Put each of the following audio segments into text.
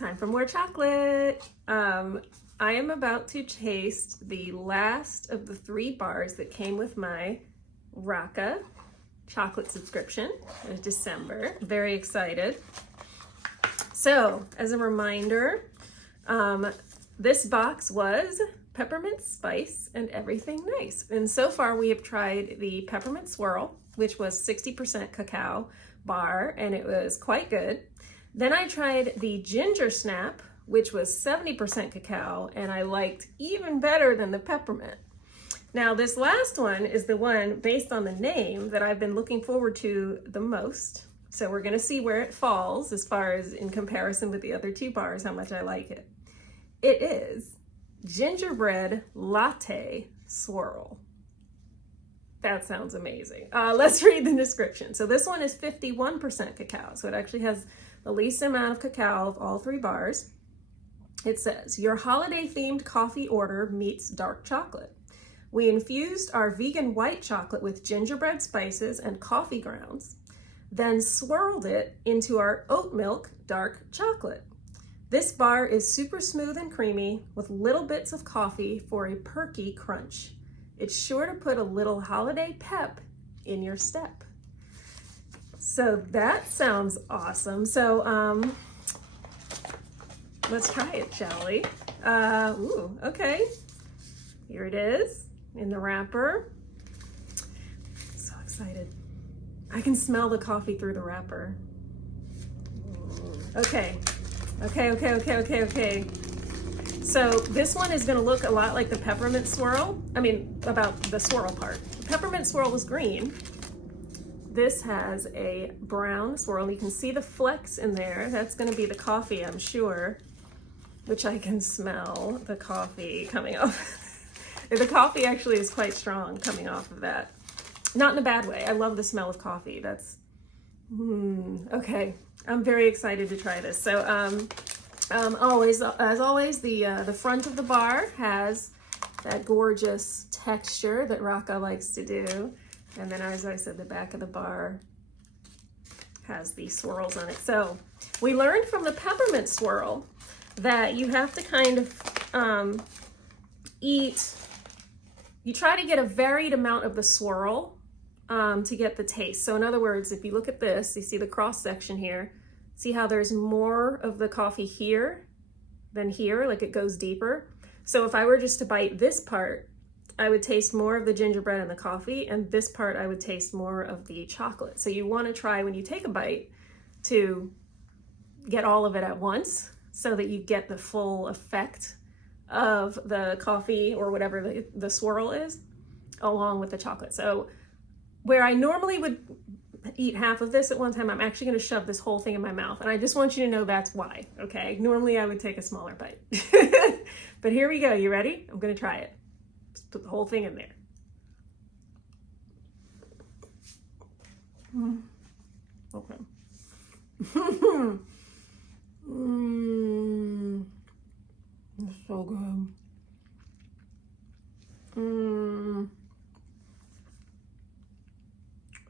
Time for more chocolate. I am about to taste the last of the 3 bars that came with my Raaka chocolate subscription in December. Very excited. So, as a reminder, this box was peppermint spice and everything nice. And so far we have tried the peppermint swirl, which was 60% cacao bar, and it was quite good. Then I tried the ginger snap, which was 70% cacao, and I liked even better than the peppermint. Now this last one is the one based on the name that I've been looking forward to the most. So we're gonna see where it falls as far as in comparison with the other 2 bars, how much I like it. It is Gingerbread Latte Swirl. That sounds amazing. Let's read the description. So this one is 51% cacao. So it actually has the least amount of cacao of all 3 bars. It says, your holiday themed coffee order meets dark chocolate. We infused our vegan white chocolate with gingerbread spices and coffee grounds, then swirled it into our oat milk dark chocolate. This bar is super smooth and creamy with little bits of coffee for a perky crunch. It's sure to put a little holiday pep in your step. So that sounds awesome. So let's try it, shall we? Ooh, okay. Here it is in the wrapper. So excited. I can smell the coffee through the wrapper. Okay. Okay. So this one is gonna look a lot like the peppermint swirl. I mean, about the swirl part. The peppermint swirl was green. This has a brown swirl. You can see the flecks in there. That's gonna be the coffee, I'm sure, which I can smell the coffee coming off. The coffee actually is quite strong coming off of that. Not in a bad way. I love the smell of coffee. That's, okay. I'm very excited to try this. So, as always, the front of the bar has that gorgeous texture that Raaka likes to do. And then, as I said, the back of the bar has these swirls on it. So we learned from the peppermint swirl that you have to kind of you try to get a varied amount of the swirl to get the taste. So in other words, if you look at this, you see the cross section here, see how there's more of the coffee here than here, like it goes deeper. So if I were just to bite this part, I would taste more of the gingerbread and the coffee, and this part I would taste more of the chocolate. So you want to try when you take a bite to get all of it at once so that you get the full effect of the coffee or whatever the swirl is along with the chocolate. So where I normally would eat half of this at one time, I'm actually going to shove this whole thing in my mouth. And I just want you to know that's why, okay? Normally I would take a smaller bite. But here we go. You ready? I'm going to try it. Just put the whole thing in there. Okay. It's so good.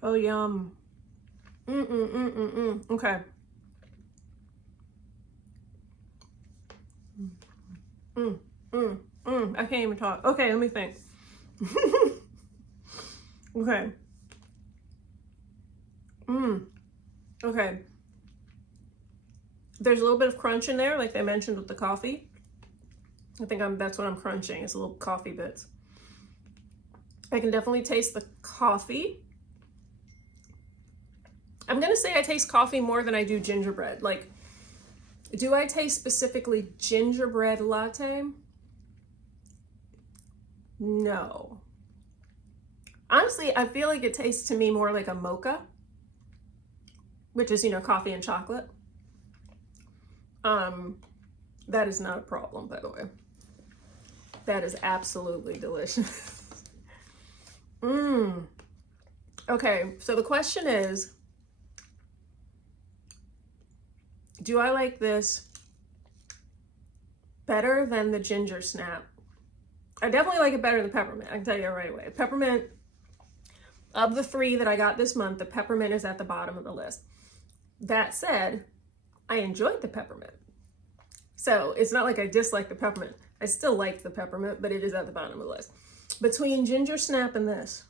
Oh, yum. Okay. I can't even talk. Okay, let me think. Okay. Okay. There's a little bit of crunch in there, like I mentioned with the coffee. I think that's what I'm crunching, is a little coffee bits. I can definitely taste the coffee. I'm gonna say I taste coffee more than I do gingerbread. Like, do I taste specifically gingerbread latte? No. Honestly, I feel like it tastes to me more like a mocha, which is, coffee and chocolate. That is not a problem, by the way. That is absolutely delicious. Okay, so the question is, do I like this better than the ginger snap? I definitely like it better than peppermint. I can tell you that right away. Peppermint, of the 3 that I got this month, the peppermint is at the bottom of the list. That said, I enjoyed the peppermint. So it's not like I dislike the peppermint. I still like the peppermint, but it is at the bottom of the list. Between ginger snap and this,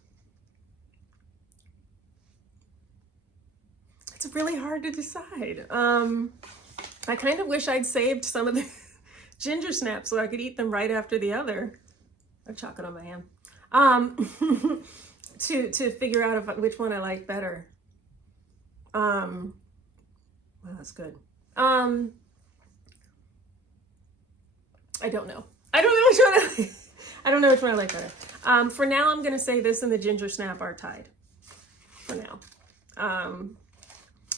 it's really hard to decide. I kind of wish I'd saved some of the ginger snaps so I could eat them right after the other. I have chocolate on my hand. To figure out which one I like better. Well, that's good. I don't know. I don't know which one I like. I don't know which one I like better. For now, I'm gonna say this and the ginger snap are tied. For now.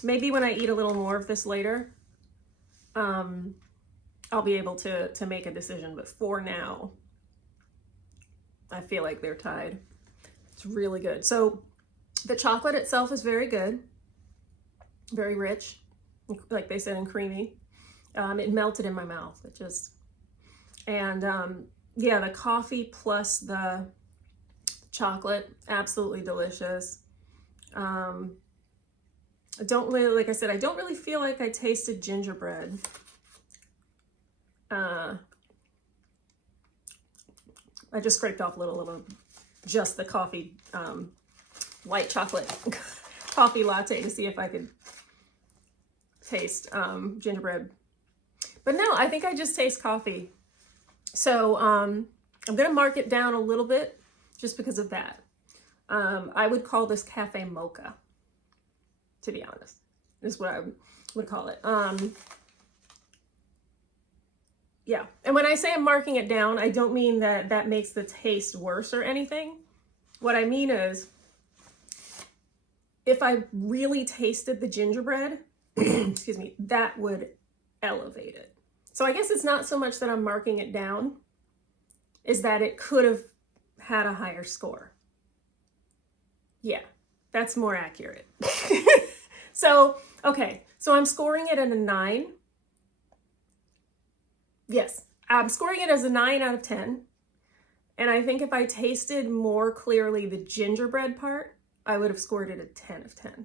Maybe when I eat a little more of this later, I'll be able to make a decision. But for now, I feel like they're tied. It's really good. So the chocolate itself is very good, very rich, like they said, and creamy. It melted in my mouth. It just, and yeah, the coffee plus the chocolate, absolutely delicious. I don't really, like I said, I don't really feel like I tasted gingerbread. I just scraped off a little of just the coffee, white chocolate coffee latte to see if I could taste gingerbread. But no, I think I just taste coffee. So I'm going to mark it down a little bit just because of that. I would call this cafe mocha, to be honest, is what I would call it. Yeah, and when I say I'm marking it down, I don't mean that that makes the taste worse or anything. What I mean is, if I really tasted the gingerbread, excuse me, that would elevate it. So I guess it's not so much that I'm marking it down, is that it could have had a higher score. Yeah, that's more accurate. So, okay, so I'm scoring it at a 9. Yes, I'm scoring it as a 9 out of 10. And I think if I tasted more clearly the gingerbread part, I would have scored it a 10 of 10.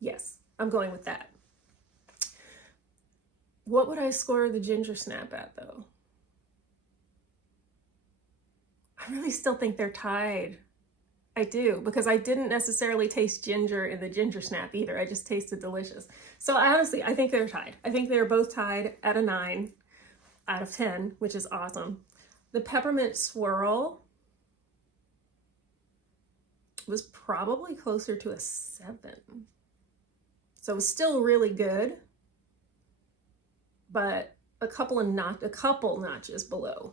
Yes, I'm going with that. What would I score the ginger snap at, though? I really still think they're tied. I do, because I didn't necessarily taste ginger in the ginger snap either. I just tasted delicious. So honestly, I think they're tied. I think they're both tied at a 9 out of 10, which is awesome. The peppermint swirl was probably closer to a 7. So it was still really good, but a couple notches below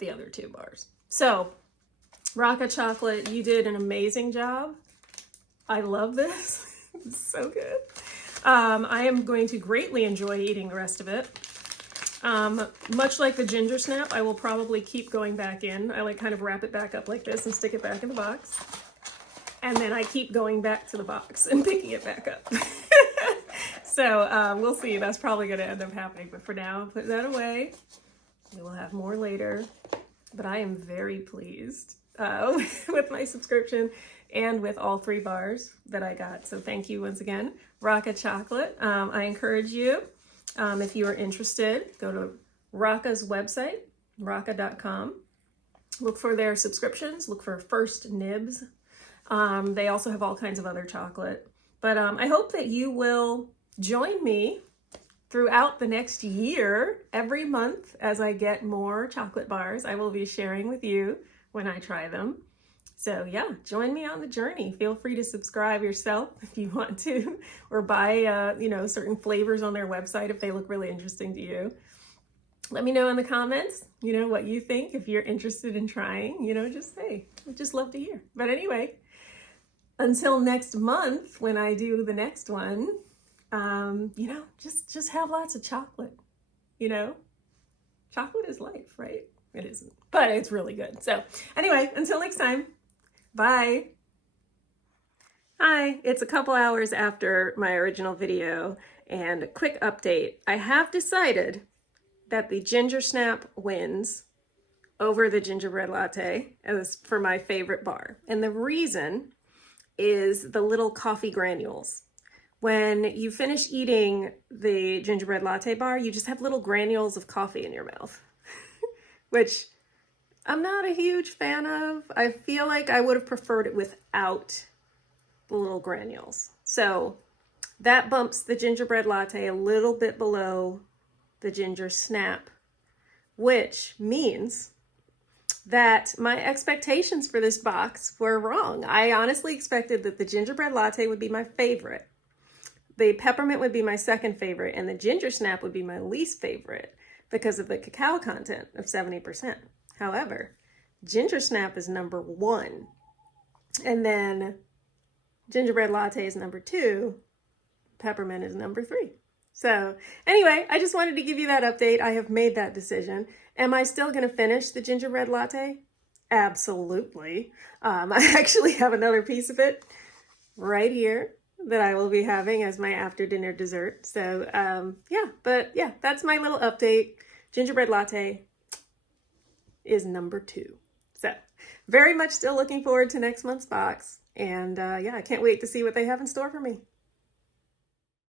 the other 2 bars. So Raaka chocolate, you did an amazing job. I love this. It's so good. I am going to greatly enjoy eating the rest of it. Much like the ginger snap, I will probably keep going back in. I like kind of wrap it back up like this and stick it back in the box. And then I keep going back to the box and picking it back up. So we'll see. That's probably going to end up happening. But for now, put that away. We will have more later. But I am very pleased with my subscription and with all 3 bars that I got. So thank you once again, Raaka Chocolate. I encourage you, if you are interested, go to Raaka's website, raaka.com. Look for their subscriptions. Look for First Nibs. They also have all kinds of other chocolate. But I hope that you will join me throughout the next year, every month, as I get more chocolate bars. I will be sharing with you when I try them. So yeah, join me on the journey. Feel free to subscribe yourself if you want to, or buy, certain flavors on their website if they look really interesting to you. Let me know in the comments, what you think. If you're interested in trying, just say, I'd just love to hear. But anyway, until next month, when I do the next one, just have lots of chocolate, Chocolate is life, right? It isn't, but it's really good. So anyway, until next time, bye. Hi, it's a couple hours after my original video, and a quick update. I have decided that the ginger snap wins over the gingerbread latte as for my favorite bar. And the reason is the little coffee granules. when you finish eating the gingerbread latte bar, you just have little granules of coffee in your mouth, which I'm not a huge fan of. I feel like I would have preferred it without the little granules. So that bumps the gingerbread latte a little bit below the ginger snap, which means that my expectations for this box were wrong. I honestly expected that the gingerbread latte would be my favorite, the peppermint would be my second favorite, and the ginger snap would be my least favorite because of the cacao content of 70%. However, ginger snap is number 1, and then gingerbread latte is number 2, peppermint is number 3. So anyway, I just wanted to give you that update. I have made that decision. Am I still going to finish the gingerbread latte? Absolutely. I actually have another piece of it right here that I will be having as my after dinner dessert. So yeah, that's my little update. Gingerbread latte is number 2. So very much still looking forward to next month's box. And yeah, I can't wait to see what they have in store for me.